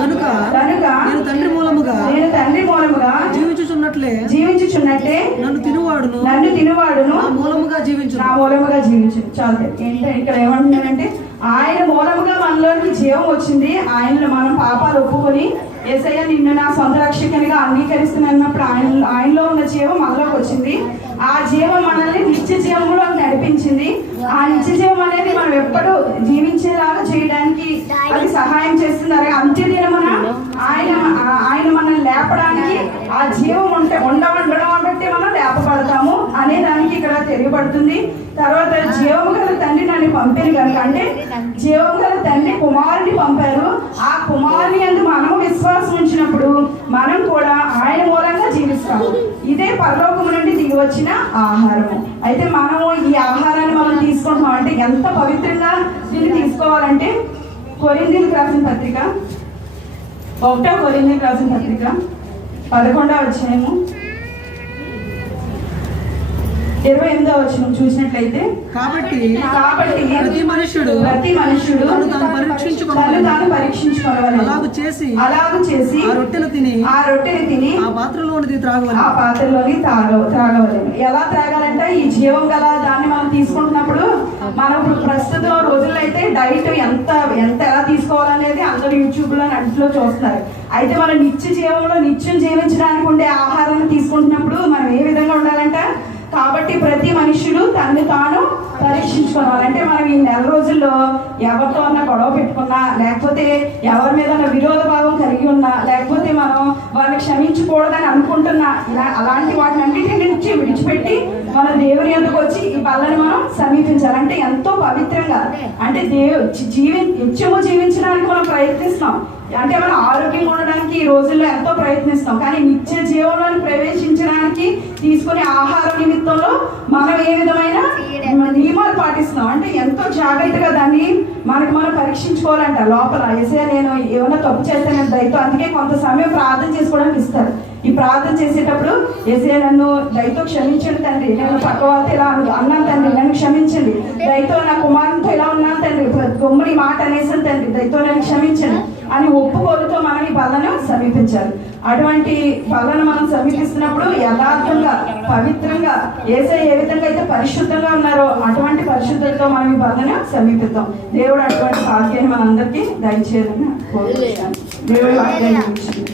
కనుక నేను తండ్రి మూలముగా జీవించుచున్నట్లే నన్ను తినువాడును నా మూలముగా జీవించు. చాలు. ఏంటంటే ఇక్కడ ఏమంటున్నాడంటే ఆయన మూలముగా మనలోకి జీవం వచ్చింది. ఆయనలో మనం పాపాలు ఒప్పుకొని యేసయ్య నిన్ను నా సొంత రక్షకునిగా అంగీకరిస్తున్నప్పుడు ఆయనలో ఉన్న జీవం మనలోకి వచ్చింది. ఆ జీవం మనల్ని నిత్య జీవంలో నడిపించింది. ఆ నిత్య జీవం అనేది మనం ఎప్పుడూ జీవించేలాగా చేయడానికి అది సహాయం చేస్తున్నారు. అంత్య దినమున ఆయన మనల్ని లేపడానికి ఆ జీవం ఉండడం బట్టి మనం లేపబడతాము అనే దానికి ఇక్కడ తెలియబడుతుంది. తర్వాత జీవము గల తండ్రి నన్ను పంపిన కనుక, అంటే జీవము గల తండ్రి కుమారుని పంపారు. ఆ కుమారుని యందు మనము విశ్వాసం ఉంచినప్పుడు మనం కూడా ఆయన మూలంగా జీవిస్తాము. ఇదే పరలోకము నుండి దిగి వచ్చిన ఆహారము. అయితే మనము ఈ ఆహారాన్ని మనం తీసుకుంటున్నాం అంటే ఎంత పవిత్రంగా దీన్ని తీసుకోవాలంటే కొరింథీయులకు రాసిన పత్రిక 1వ కొరింథీయులకు రాసిన పత్రిక 11వ అధ్యాయము 28వ వచనం చూసినట్లయితే, కాబట్టి ప్రతి మనుష్యుడు తను తాను పరీక్షించుకోవాలి. అలాగు చేసి ఆ రొట్టెలు తిని ఆ పాత్రలోని త్రాగవలెను. ఎలా త్రాగాలంటే ఈ జీవం గల దాన్ని మనం తీసుకుంటున్నప్పుడు మనం ప్రస్తుతం రోజుల్లో అయితే డైట్ ఎంత ఎలా తీసుకోవాలనేది అందరూ యూట్యూబ్ లో నెట్లో చూస్తున్నారు. అయితే మనం నిత్యం జీవించడానికి ఉండే ఆహారాన్ని తీసుకుంటున్నప్పుడు మనం ఏ విధంగా ఉండాలంట, కాబట్టి ప్రతి మనుషుడు తనని తాను పరీక్షించుకోవాలి. అంటే మనం ఈ నెల రోజుల్లో ఎవరితో అన్నా గొడవ పెట్టుకున్నా, లేకపోతే ఎవరి మీద విరోధ భావం కలిగి ఉన్నా, లేకపోతే మనం వాళ్ళని క్షమించకూడదని అనుకుంటున్నా, ఇలా అలాంటి వాటిని అన్నిటి నుంచి విడిచిపెట్టి మన దేవుని ఎందుకు వచ్చి ఈ బల్లని మనం సమీపించాలి. అంటే ఎంతో పవిత్రంగా, అంటే నిత్యము జీవించడానికి మనం ప్రయత్నిస్తాం. అంటే మనం ఆరోగ్యంగా ఉండడానికి ఈ రోజుల్లో ఎంతో ప్రయత్నిస్తాం. కానీ నిత్య జీవంలోని ప్రవేశించడానికి తీసుకునే ఆహార నిమిత్తంలో మనం ఏ విధమైన నియమాలు పాటిస్తున్నాం అంటే ఎంతో జాగ్రత్తగా దాన్ని మనం పరీక్షించుకోవాలంట. లోపల యేసయ్య నేను ఏమైనా తప్పు చేస్తానని దయతో, అందుకే కొంత సమయం ప్రార్థన చేసుకోవడానికి ఇస్తారు. ఈ ప్రార్థన చేసేటప్పుడు యేసయ్య నన్ను దయతో క్షమించండి తండ్రి, నేను పక్క వాళ్ళతో ఇలా అన్నాను తండ్రి, నన్ను క్షమించండి, దయతో నా కుమారునితో ఇలా ఉన్నాను తండ్రి, గొమ్మని మాట అనేసాను తండ్రి, దయతో నన్ను క్షమించండి అని ఒప్పుకోలుతో మనం ఈ బలను సమీపించాలి. అటువంటి బలను మనం సమీపిస్తున్నప్పుడు యథార్థంగా పవిత్రంగా యేసయ్య ఏ విధంగా అయితే పరిశుద్ధంగా ఉన్నారో అటువంటి పరిశుద్ధతతో మనం ఈ బలను సమీపిద్దాం. దేవుడు అటువంటి భాగ్యాన్ని మనందరికీ దయచేయాలని కోరుకుంటున్నాను. దేవుడు వాగ్దానం ఇచ్చింది.